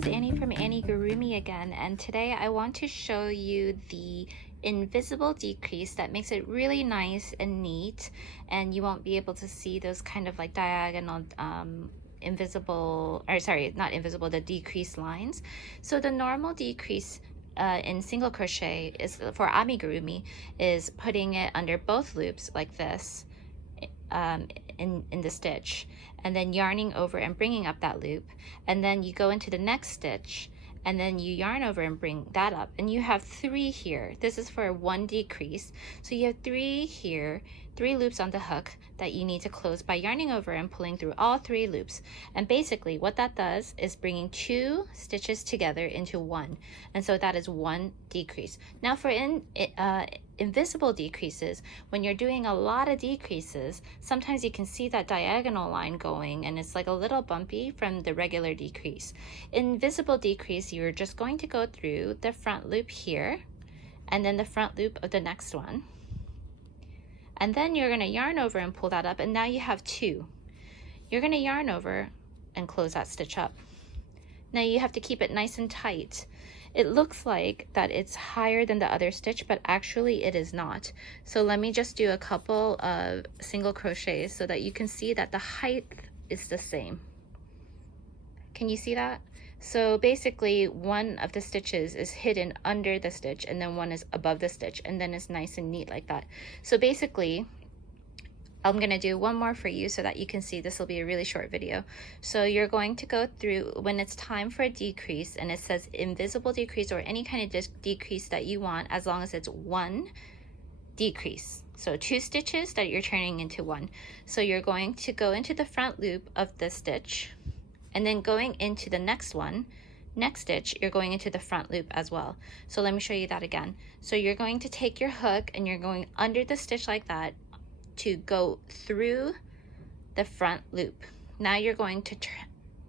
is Annie from Anniegurumi again, and today I want to show you the invisible decrease that makes it really nice and neat, and you won't be able to see those kind of like diagonal invisible, or sorry, not invisible, the decrease lines. So the normal decrease in single crochet is for amigurumi is putting it under both loops like this in the stitch, and then yarning over and bringing up that loop, and then you go into the next stitch and then you yarn over and bring that up, and you have 3 here. This is for 1 decrease, so you have 3 here, 3 loops on the hook that you need to close by yarning over and pulling through all 3 loops. And basically what that does is bringing 2 stitches together into 1, and so that is 1 decrease. Now for invisible decreases, when you're doing a lot of decreases, sometimes you can see that diagonal line going and it's like a little bumpy from the regular decrease. Invisible decrease, you're just going to go through the front loop here and then the front loop of the next one, and then you're going to yarn over and pull that up, and now you have 2. You're going to yarn over and close that stitch up. Now you have to keep it nice and tight. It looks like that it's higher than the other stitch, but actually it is not. So let me just do a couple of single crochets so that you can see that the height is the same. Can you see that? So basically one of the stitches is hidden under the stitch and then one is above the stitch, and then it's nice and neat like that. So basically I'm going to do one more for you so that you can see. This will be a really short video. So you're going to go through when it's time for a decrease, and it says invisible decrease or any kind of decrease that you want, as long as it's 1 decrease. So 2 stitches that you're turning into 1. So you're going to go into the front loop of the stitch, and then going into the next one, next stitch, you're going into the front loop as well. So let me show you that again. So you're going to take your hook and you're going under the stitch like that to go through the front loop. Now you're going to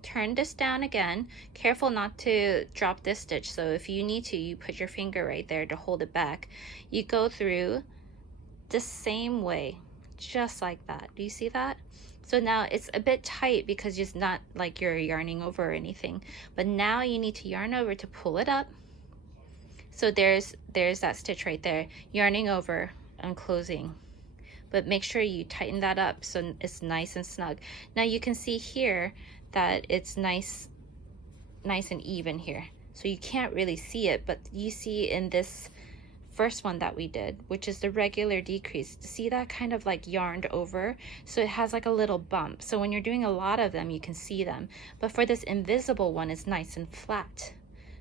turn this down again. Careful not to drop this stitch. So if you need to, you put your finger right there to hold it back. You go through the same way, just like that. Do you see that? So now it's a bit tight because it's not like you're yarning over or anything, but now you need to yarn over to pull it up. So there's that stitch right there, yarning over and closing. But make sure you tighten that up so it's nice and snug. Now you can see here that it's nice and even here. So you can't really see it, but you see in this first one that we did, which is the regular decrease, see that kind of like yarned over? So it has like a little bump. So when you're doing a lot of them, you can see them. But for this invisible one, it's nice and flat.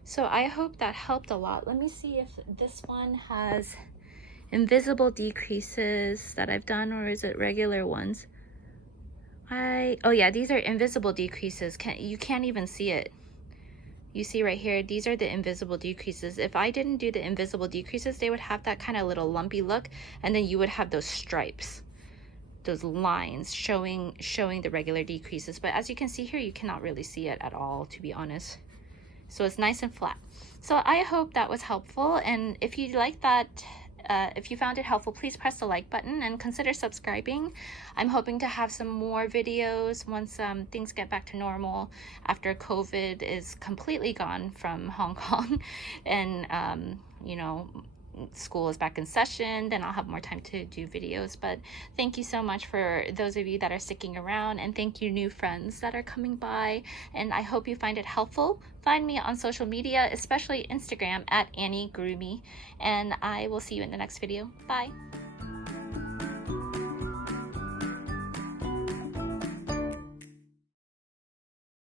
So I hope that helped a lot. Let me see if this one has invisible decreases that I've done, or is it regular ones? Oh yeah, these are invisible decreases. You can't even see it. You see right here, these are the invisible decreases. If I didn't do the invisible decreases, they would have that kind of little lumpy look, and then you would have those stripes, those lines showing the regular decreases. But as you can see here, you cannot really see it at all, to be honest. So it's nice and flat. So I hope that was helpful, and if you like that, if you found it helpful, please press the like button and consider subscribing. I'm hoping to have some more videos once things get back to normal, after COVID is completely gone from Hong Kong and you know, school is back in session. Then I'll have more time to do videos. But thank you so much for those of you that are sticking around, and thank you new friends that are coming by, and I hope you find it helpful. Find me on social media, especially Instagram at Anniegurumi, and I will see you in the next video. Bye.